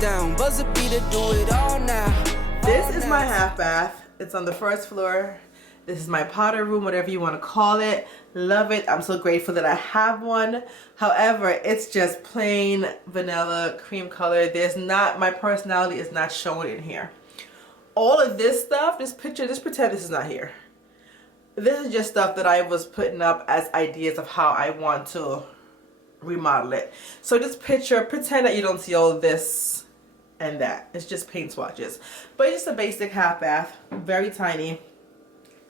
down. Buzzer be to do it all now. This is my half bath. It's on the first floor. This is my powder room, whatever you want to call it. Love it. I'm so grateful that I have one. However, it's just plain vanilla cream color. There's not, my personality is not shown in here. All of this stuff, this picture, just pretend this is not here. This is just stuff that I was putting up as ideas of how I want to remodel it. So this picture, pretend that you don't see all this and that. It's just paint swatches. But it's just a basic half bath, very tiny,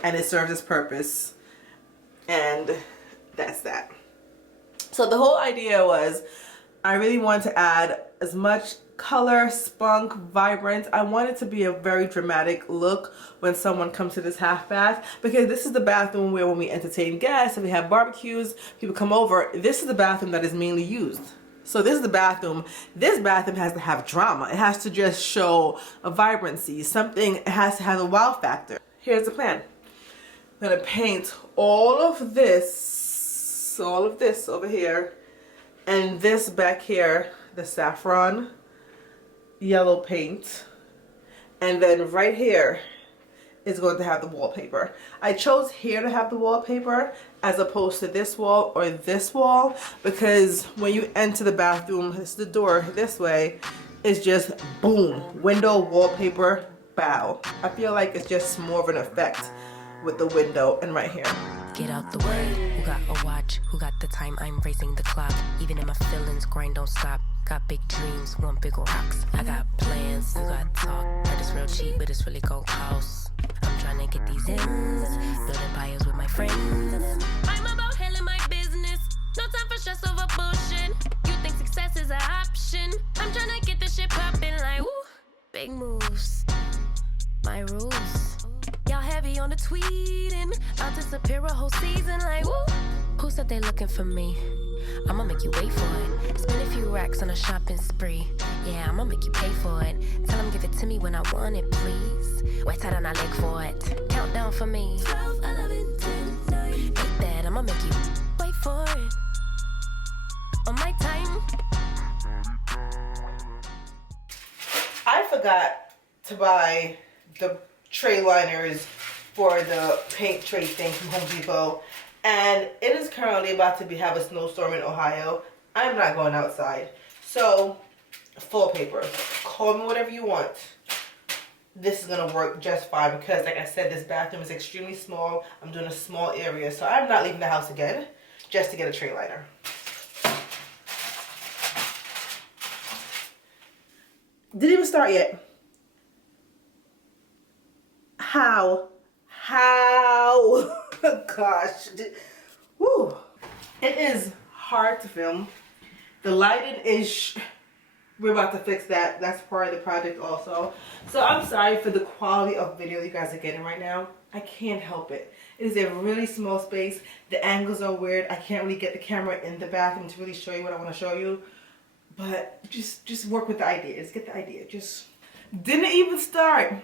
and it serves its purpose. And that's that. So the whole idea was I really wanted to add as much color, spunk, vibrant. I want it to be a very dramatic look when someone comes to this half bath, because this is the bathroom where when we entertain guests, if we have barbecues, people come over, this is the bathroom that is mainly used. So this is the bathroom. This bathroom has to have drama. It has to just show a vibrancy, something. It has to have a wow factor. Here's the plan. I'm gonna paint all of this over here, and this back here, the saffron yellow paint, and then right here is going to have the wallpaper. I chose here to have the wallpaper as opposed to this wall or this wall, because when you enter the bathroom, it's the door this way, it's just boom, window, wallpaper, bow. I feel like it's just more of an effect with the window and right here. Get out the way. Who got a watch? Who got the time? I'm racing the clock. Even in my feelings, grind don't stop. Got big dreams, want big rocks. I got plans, you got talk. Heard it's real cheap, but it's really gon' cost. I'm trying to get these ends, building empires with my friends. I'm about handling my business. No time for stress over bullshit. You think success is an option? I'm trying to get this shit poppin' like woo. Big moves, my rules. Y'all heavy on the tweeting. I'll disappear a whole season like woo. Who said they looking for me? I'ma make you wait for it. Spend a few racks on a shopping spree. Yeah, I'ma make you pay for it. Tell them give it to me when I want it, please. Wet tight on our leg for it. Countdown for me. 12, 11, 10, 9. Ain't that I'ma make you wait for it. On my time. I forgot to buy the tray liners for the paint tray thing from Home Depot, and it is currently about to have a snowstorm in Ohio. I'm not going outside, so full paper, call me whatever you want. This is gonna work just fine because, like I said, this bathroom is extremely small. I'm doing a small area, so I'm not leaving the house again just to get a tray liner. Didn't even start yet. How? Gosh. Woo. It is hard to film. The lighting is, we're about to fix that. That's part of the project also. So I'm sorry for the quality of video you guys are getting right now. I can't help it. It is a really small space. The angles are weird. I can't really get the camera in the bathroom to really show you what I want to show you. But just work with the idea. Just get the idea. Just didn't even start.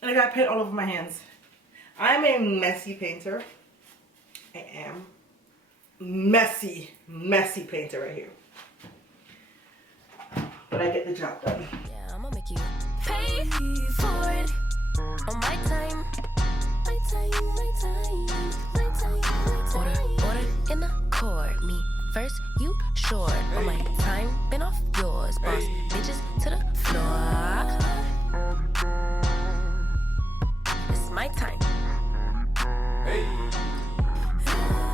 And I got paint all over my hands. I'm a messy painter. I am. Messy painter right here. But I get the job done. Yeah, I'ma make you pay for it. On my time. My time, my time, my time, my time. Order in the court. Me first, you short. On my time, been off yours. Boss bitches to the floor. It's my time.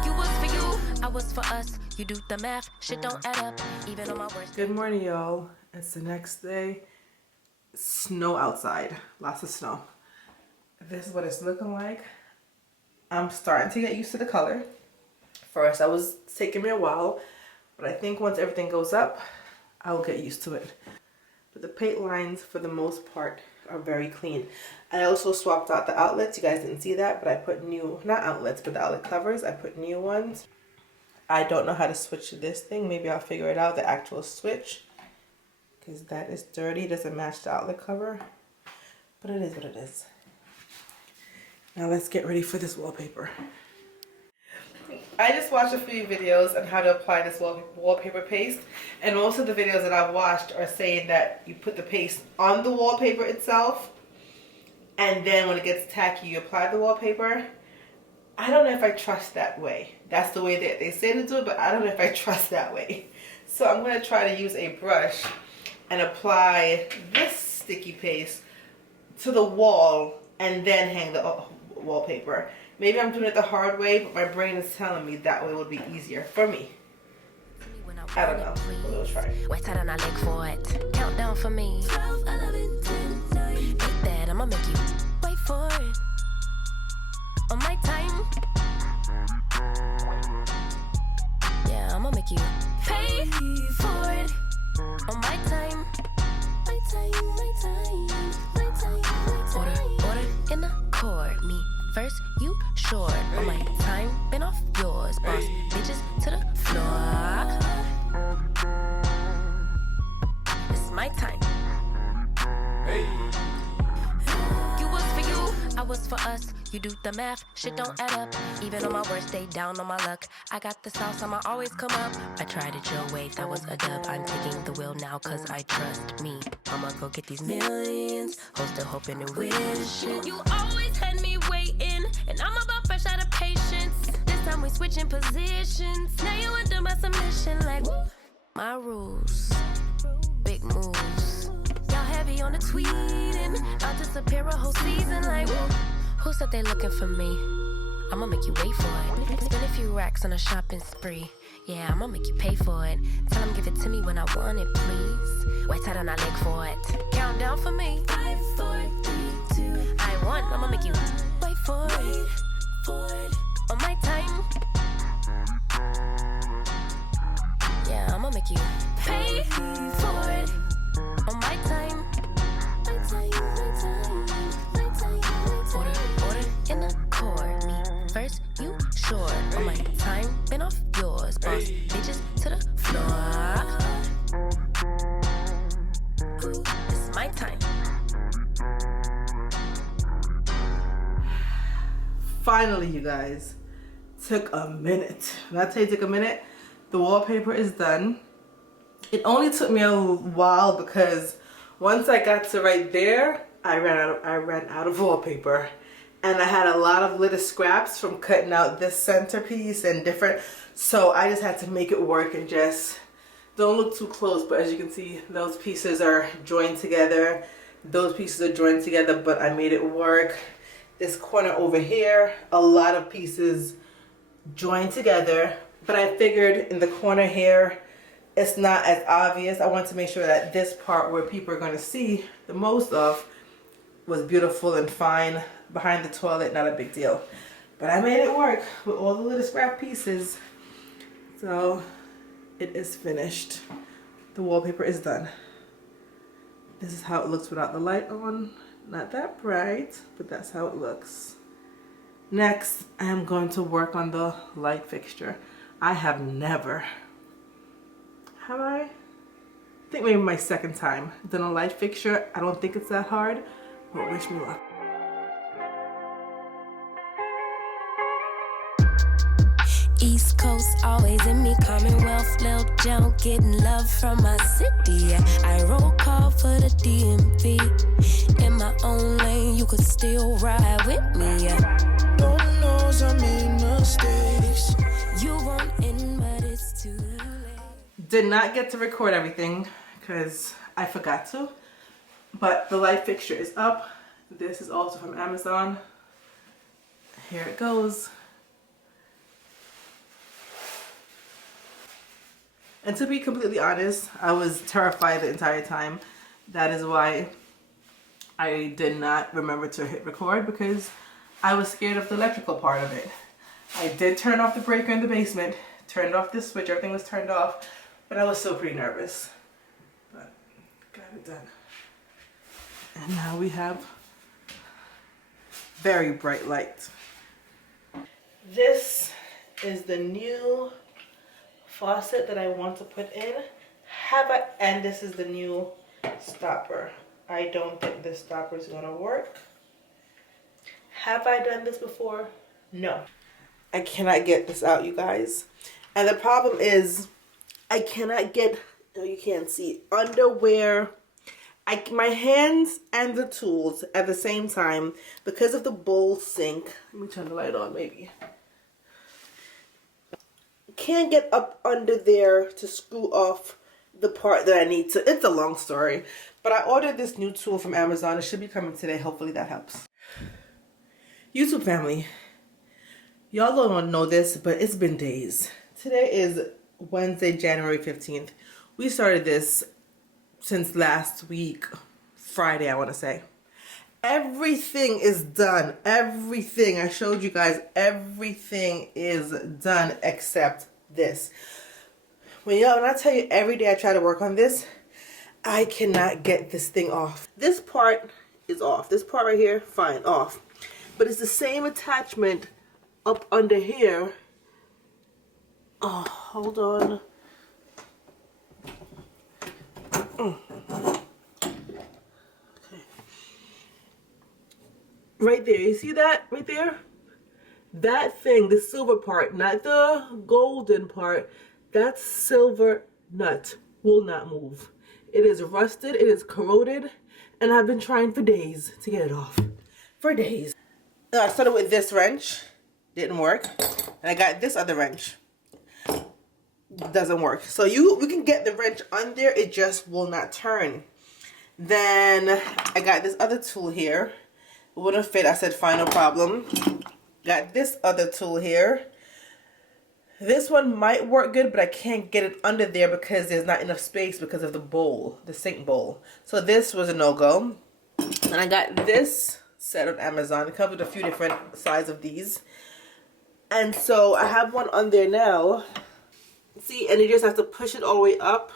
You was for you, I was for us. You do the math, shit don't add up. Even on my worst. Good morning, y'all. It's the next day. Snow outside. Lots of snow. This is what it's looking like. I'm starting to get used to the color. First, it was taking me a while, but I think once everything goes up, I'll get used to it. But the paint lines, for the most part, are very clean. I also swapped out the outlets. You guys didn't see that, but I put new, not outlets, but the outlet covers. I put new ones. I don't know how to switch to this thing. Maybe I'll figure it out, the actual switch, because that is dirty. It doesn't match the outlet cover, but it is what it is. Now let's get ready for this wallpaper. I just watched a few videos on how to apply this wallpaper paste, and most of the videos that I've watched are saying that you put the paste on the wallpaper itself, and then when it gets tacky, you apply the wallpaper. I don't know if I trust that way. That's the way that they say to do it, but I don't know if I trust that way. So I'm going to try to use a brush and apply this sticky paste to the wall and then hang the wallpaper. Maybe I'm doing it the hard way, but my brain is telling me that way would be easier for me. I don't know. We'll try. West side on our leg for it. Countdown for me. 12, 11, 10, 9. Hit that, I'ma make you wait for it. On my time. Yeah, I'ma make you pay for it. On my time. My time, my time, my time, my time. Order in the court. Me first, you short. On my time, been off yours. Boss bitches to the floor. It's my time. You was for you, I was for us. You do the math, shit don't add up. Even on my worst day, down on my luck. I got the sauce, I'ma always come up. I tried it your way, that was a dub. I'm taking the wheel now, cause I trust me. I'ma go get these millions. Hoes still hoping and wishing. You always had me waiting, and I'm about fresh out of patience. This time we switching positions. Now you under my submission, like woo. My rules, big moves. Y'all heavy on the tweeting. I'll disappear a whole season, like woo. Who said they looking for me? I'ma make you wait for it. Spend a few racks on a shopping spree. Yeah, I'ma make you pay for it. Tell them give it to me when I want it, please. Wait tight on our leg for it. Count down for me. 5, 4, 3, 2. I want, I'ma make you wait for it. On my time. Yeah, I'ma make you pay for it. On my time. My time, my time, my time, my time. Order in the court. Me first, you short. On my time, been off yours. Boss bitches to the floor. Ooh, it's my time. Finally, you guys. Took a minute. When I tell you it took a minute, the wallpaper is done. It only took me a while because once I got to right there, I ran out of wallpaper, and I had a lot of little scraps from cutting out this centerpiece and different, so I just had to make it work and just don't look too close. But as you can see, those pieces are joined together, those pieces are joined together, but I made it work. This corner over here, a lot of pieces joined together, but I figured in the corner here it's not as obvious. I want to make sure that this part where people are going to see the most of was beautiful and fine. Behind the toilet, not a big deal. But I made it work with all the little scrap pieces. So it is finished. The wallpaper is done. This is how it looks without the light on. Not that bright, but that's how it looks. Next, I am going to work on the light fixture. I have never, have I think maybe my second time done a light fixture. I don't think it's that hard, but wish me luck. East Coast always in me, Commonwealth, Lil Joe, getting love from my city. Yeah. I roll call for the DMV. In my own lane, you could still ride with me. Yeah. Lord knows I made mistakes. You won't end, but it's too late. Did not get to record everything because I forgot to, but the light fixture is up. This is also from Amazon. Here it goes. And to be completely honest, I was terrified the entire time. That is why I did not remember to hit record, because I was scared of the electrical part of it. I did turn off the breaker in the basement, turned off the switch, everything was turned off, but I was still pretty nervous. But got it done. And now we have very bright light. This is the new faucet that I want to put in. And this is the new stopper. I don't think this stopper is gonna work. Have I done this before? No. I cannot get this out, you guys. And the problem is I cannot get, oh, you can't see, under where my hands and the tools at the same time because of the bowl sink. Let me turn the light on, maybe. Can't get up under there to screw off the part that I need to. It's a long story, but I ordered this new tool from Amazon. It should be coming today. Hopefully that helps. YouTube family, y'all don't know this, but it's been days. Today is Wednesday, January 15th. We started this since last week, Friday, I want to say. Everything is done. Everything. I showed you guys. Everything is done except this. When I tell you every day I try to work on this, I cannot get this thing off. This part is off. This part right here, fine, off. But it's the same attachment up under here. Oh, hold on. Okay. Right there, you see that right there? That thing, the silver part, not the golden part, that silver nut will not move. It is rusted, it is corroded, and I've been trying for days to get it off. For days. I started with this wrench, didn't work, and I got this other wrench. Doesn't work. So we can get the wrench on there, it just will not turn. Then I got this other tool here. It wouldn't fit. I said fine, no problem. Got this other tool here. This one might work good, but I can't get it under there because there's not enough space because of the bowl, the sink bowl. So this was a no-go. And I got this set on Amazon. It comes with a few different sizes of these. And so I have one on there now. See, and you just have to push it all the way up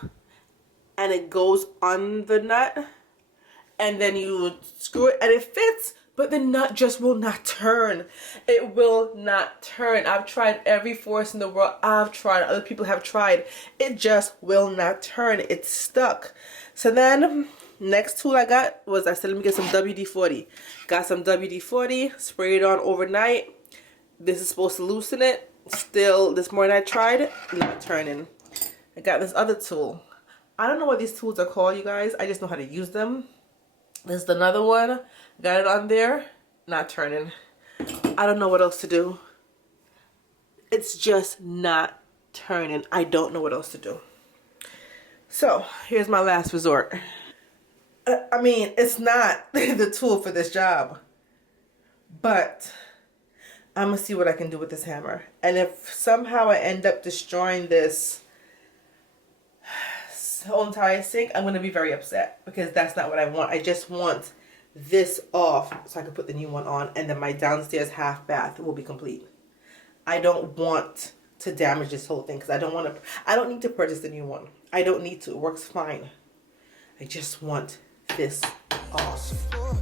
and it goes on the nut. And then you screw it and it fits, but the nut just will not turn. It will not turn. I've tried every force in the world. I've tried. Other people have tried. It just will not turn. It's stuck. So then, next tool I got was, I said, let me get some WD-40. Got some WD-40, sprayed it on overnight. This is supposed to loosen it. Still, this morning I tried it, not turning. I got this other tool. I don't know what these tools are called, you guys. I just know how to use them. This is another one. Got it on there, not turning. I don't know what else to do. It's just not turning. I don't know what else to do. So, here's my last resort. I mean, it's not the tool for this job, but I'm gonna see what I can do with this hammer. And if somehow I end up destroying this whole entire sink, I'm gonna be very upset because that's not what I want. I just want this off so I can put the new one on, and then my downstairs half bath will be complete. I don't want to damage this whole thing because I don't need to purchase the new one. I don't need to. It works fine. I just want this off.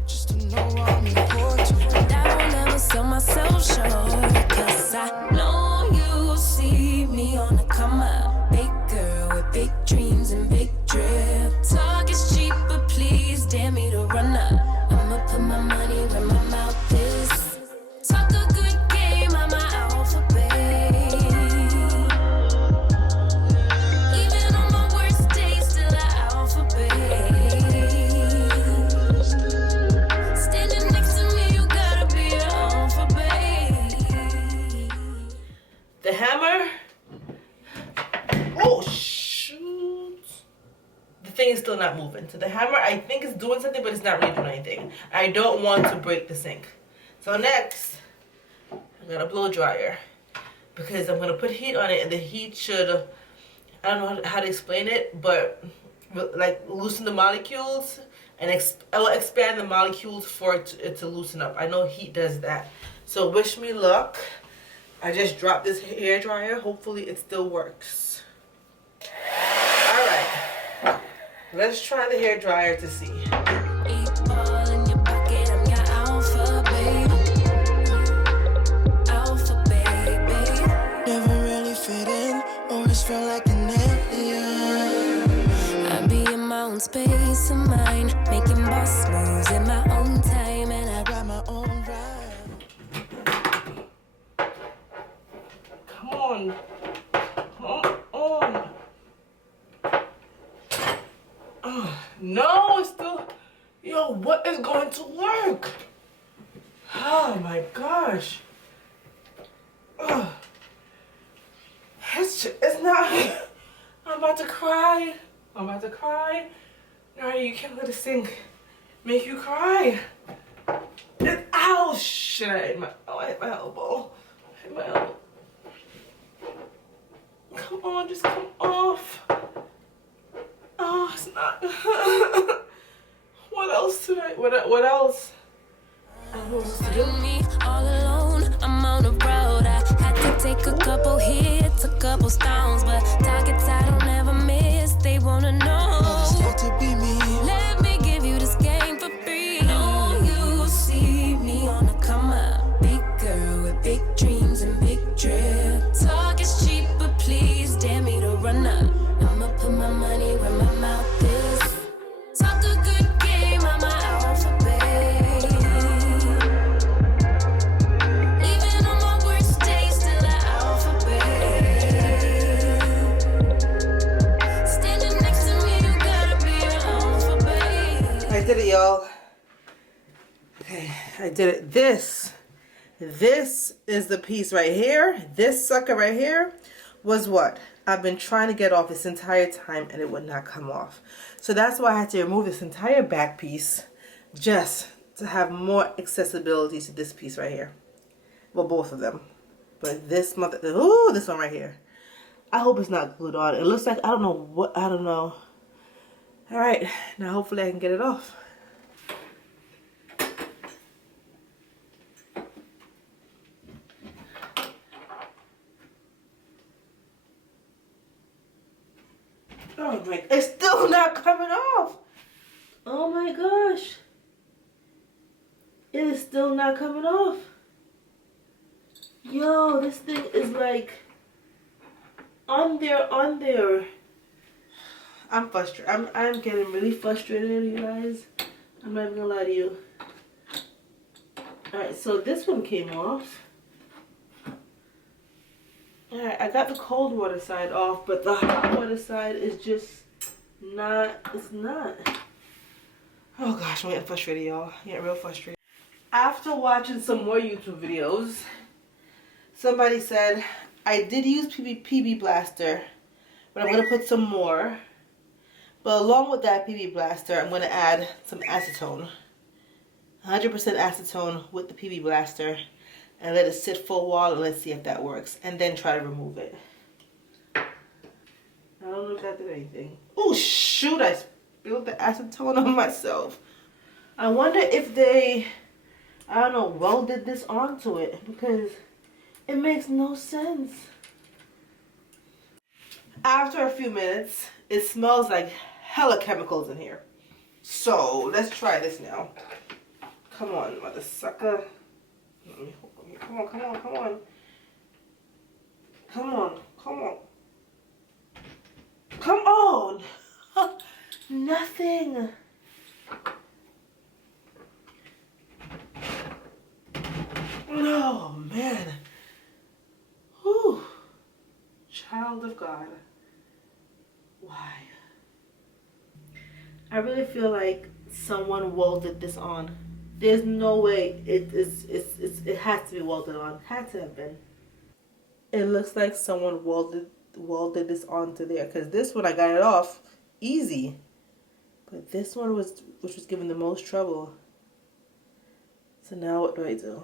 Just to know I'm important. I don't ever sell myself short, because I know you see me on the come up. Big girl with big dreams and big drip. Talk is cheap, but please dare me to run up. I'ma put my money where my mouth is. Talk a good game, I'm an alphabet. Even on my worst days, still an alphabet. Standing next to me, you gotta be an alphabet. The hammer. Oh shoot. The thing is still not moving. So the hammer, I think, is doing something, but it's not really doing anything. I don't want to break the sink. So next, I got a blow dryer because I'm gonna put heat on it, and the heat should, I don't know how to explain it, but like loosen the molecules and expand the molecules for it to loosen up. I know heat does that. So wish me luck. I just dropped this hair dryer. Hopefully it still works. All right, let's try the hair dryer to see. Never really fit in, always felt like an alien. I be in my own space of mind, making boss moves in my own time, and I Ride my own ride. No, it's still. Yo, what is going to work? Oh my gosh. Ugh. It's not. I'm about to cry. I'm about to cry. Nardia, you can't let this thing make you cry. Ow, shit. I hit my elbow. I hit my elbow. Come on, just come off. Oh, it's not. What else tonight? What else? I don't know what else to do. Me all alone, I'm on the road. I had to take a couple hits, a couple stones, but targets I don't ever miss. They wanna know. Supposed to be me. Let me give you this game for free. No, you see me on the come up. Big girl with big dreams and big drip. Talk is cheap, but please dare me to run up. I'ma put my money where my mouth is. Talk a good game, I'm an alphabet. Even on my worst days, still an alphabet. Standing next to me, you gotta be an alphabet. I did it, y'all. Okay, I did it. This is the piece right here. This sucker right here was what I've been trying to get off this entire time, and it would not come off. So that's why I had to remove this entire back piece just to have more accessibility to this piece right here. Well, both of them. But this this one right here. I hope it's not glued on. It looks like, I don't know. All right, now hopefully I can get it off. Oh my, it's still not coming off. Oh my gosh. It is still not coming off. Yo, this thing is like on there. I'm frustrated. I'm getting really frustrated, you guys. I'm not even gonna lie to you. Alright, so this one came off. Alright, I got the cold water side off, but the hot water side is just not, it's not. Oh gosh, I'm getting frustrated, y'all. I'm getting real frustrated. After watching some more YouTube videos, somebody said, I did use PB Blaster, but I'm going to put some more. But along with that PB Blaster, I'm going to add some acetone. 100% acetone with the PB Blaster. And let it sit for a while and let's see if that works. And then try to remove it. I don't know if that did anything. Oh shoot, I spilled the acetone on myself. I wonder if they, I don't know, welded this onto it. Because it makes no sense. After a few minutes, it smells like hella chemicals in here. So let's try this now. Come on, mother sucker. Come on, come on, come on. Come on, come on. Come on! Nothing. No, man. Whew. Child of God. Why? I really feel like someone welded this on. There's no way it has to be welded on. Had to have been. It looks like someone welded this onto there, because this one I got it off easy, but this one which was giving the most trouble. So now what do I do?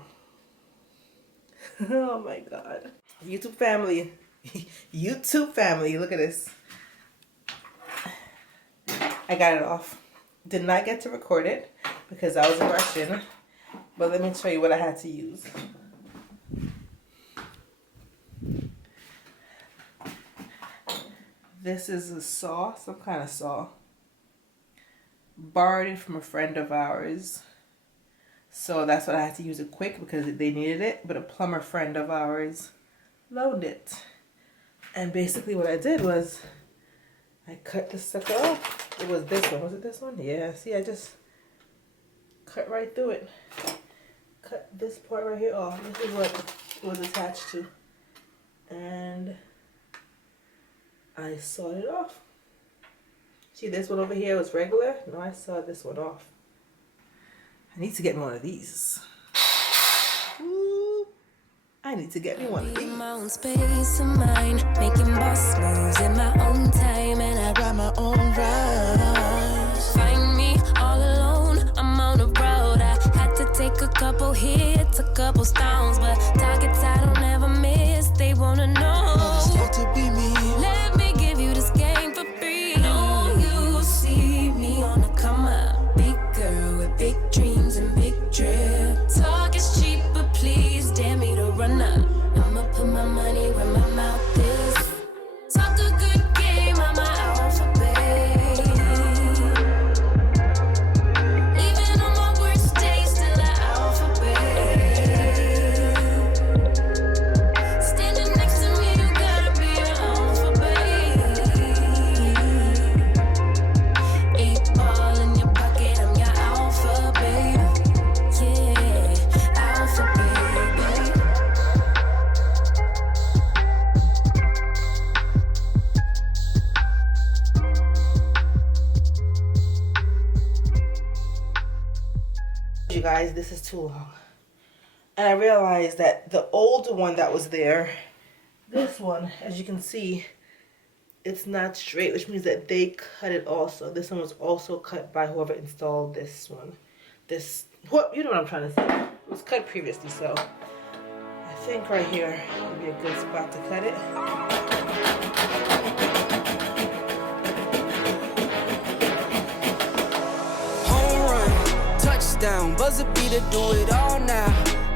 Oh my God. YouTube family. YouTube family, look at this. I got it off. Did not get to record it because I was rushing, but let me show you what I had to use. This is a saw, some kind of saw. Borrowed it from a friend of ours. So that's what I had to use it quick because they needed it, but a plumber friend of ours loaned it. And basically what I did was I cut this sucker off. It was this one. Was it this one? Yeah. See, I just cut right through it. Cut this part right here off. This is what it was attached to. And I sawed it off. See this one over here was regular? No, I saw this one off. I need to get me one of these. Ooh, I need to get me one of these. My own space of mind, making boss moves in my own time, and I Got my own rise. find me all alone. I'm on the road. I had to take a couple hits, a couple stones, but targets I don't ever miss. They wanna know. Still to be me. Let me give you this game for free. No, you see me on the come up. Big girl with big dreams and big drip. Talk is cheap, but please dare me to run up. I'ma put my money where my mouth is. Talk a good game, I'm my alphabet. Even on my worst days, still an alphabet. Standing next to me, you gotta be an alphabet. 8 ball in your pocket, I'm your alphabet. Yeah, alphabet. You guys, this is too long. And I realized that the older one that was there, this one, as you can see, it's not straight, which means that they cut it also. This one was also cut by whoever installed this one. You know what I'm trying to say. It was cut previously, so I think right here would be a good spot to cut it. Home run, touchdown, buzzer beater, do it all now.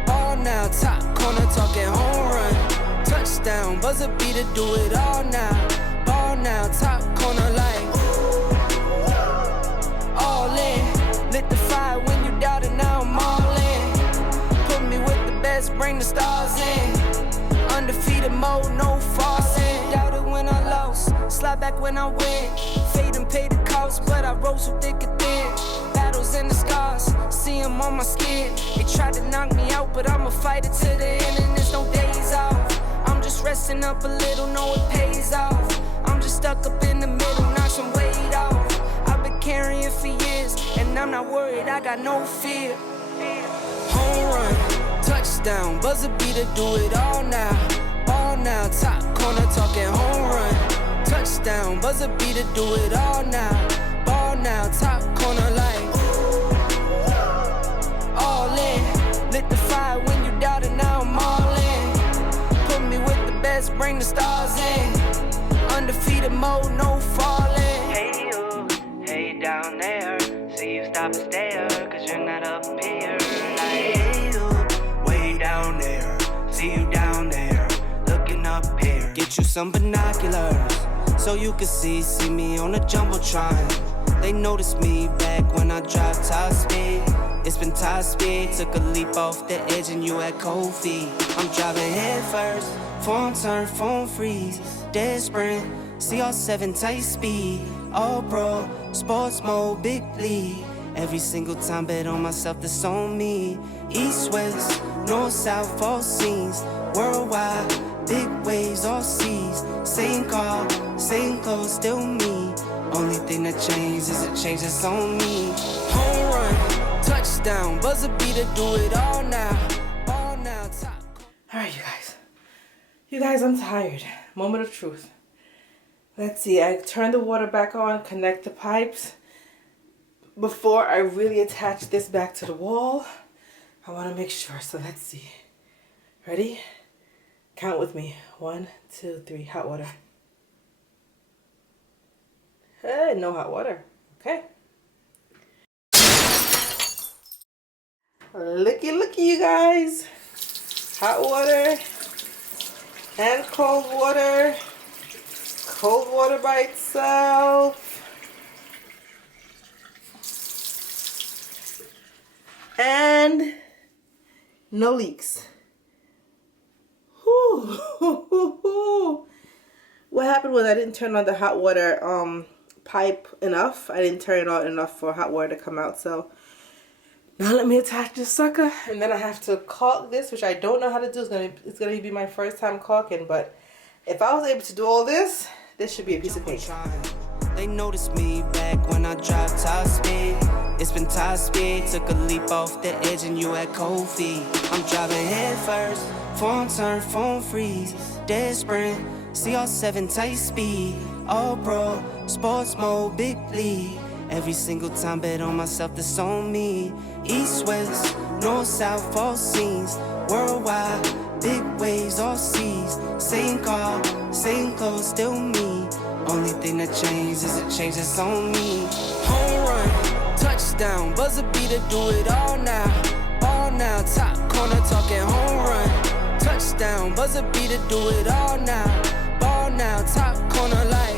All now, top corner talking home run. Touchdown, buzzer beater, do it all now. Ball now, top corner like all in. Lit the fire when you doubted, now I'm all in. Put me with the best, bring the stars in. Undefeated mode, no falling. Doubted when I lost, slide back when I win. Fade and pay the cost, but I rose so thick and thin. Battles and the scars, see them on my skin. They tried to knock me out, but I'ma fight it to the end, and there's no days off. I'm just resting up a little, know it pays off. I'm just stuck up in the middle, knock some weight off. I've been carrying for years, and I'm not worried, I got no fear. Home run, touchdown, buzzer beater, do it all now. All now, top corner talking home run. Touchdown, buzzer beater, do it all now. Ball now, top corner like all in. Lit the fire when you doubted, now I'm all in. Put me with the best, bring the stars in. Undefeated mode, no falling. Hey you, hey down there. See you stop and stare, cause you're not up here. Like, hey you, way down there. See you down there, looking up here. Get you some binoculars, so you can see me on the Jumbotron. They noticed me back when I dropped top speed. It's been top speed, took a leap off the edge and you had cold feet. I'm driving head first, phone turn, phone freeze, dead sprint, CR7 tight speed, all pro, sports mode, big league. Every single time bet on myself, that's on me. East, west, north, south, all scenes, worldwide, big waves, all seas. Same car, same clothes, still me. Only thing that changed is a change that's on me. Home run, touchdown, buzzer beater, do it all now. Ball now, top. Alright, you guys. You guys, I'm tired. Moment of truth. Let's see, I turned the water back on, connect the pipes. Before I really attach this back to the wall, I want to make sure, so let's see. Ready? Count with me. 1, 2, 3, hot water. Hey, no hot water. Okay. Looky, looky, you guys. Hot water and cold water. Cold water by itself. And no leaks. Whew. What happened was I didn't turn on the hot water pipe enough. I didn't turn it on enough for hot water to come out. So now let me attach this sucker, and then I have to caulk this, which I don't know how to do. It's gonna be my first time caulking, but if I was able to do all this, this should be a piece of cake. They noticed me back when I dropped top speed. It's been top speed, took a leap off the edge and you had cold feet. I'm driving head first, phone turn, phone freeze, dead sprint, CR7 tight speed, all pro, sports mode, big league. Every single time bet on myself, that's on me. East, west, north, south, all scenes, worldwide, big waves, all seas. Same car, same clothes, still me. Only thing that changed is a change that's on me. Home run, touchdown, buzzer beater, do it all now. Ball now, top corner, talking home run. Touchdown, buzzer beater, do it all now. Ball now, top corner, like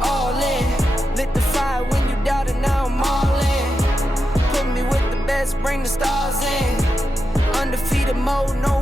all in. Lit the fire when you doubted, now I'm all in. Put me with the best, bring the stars in. Undefeated mode, no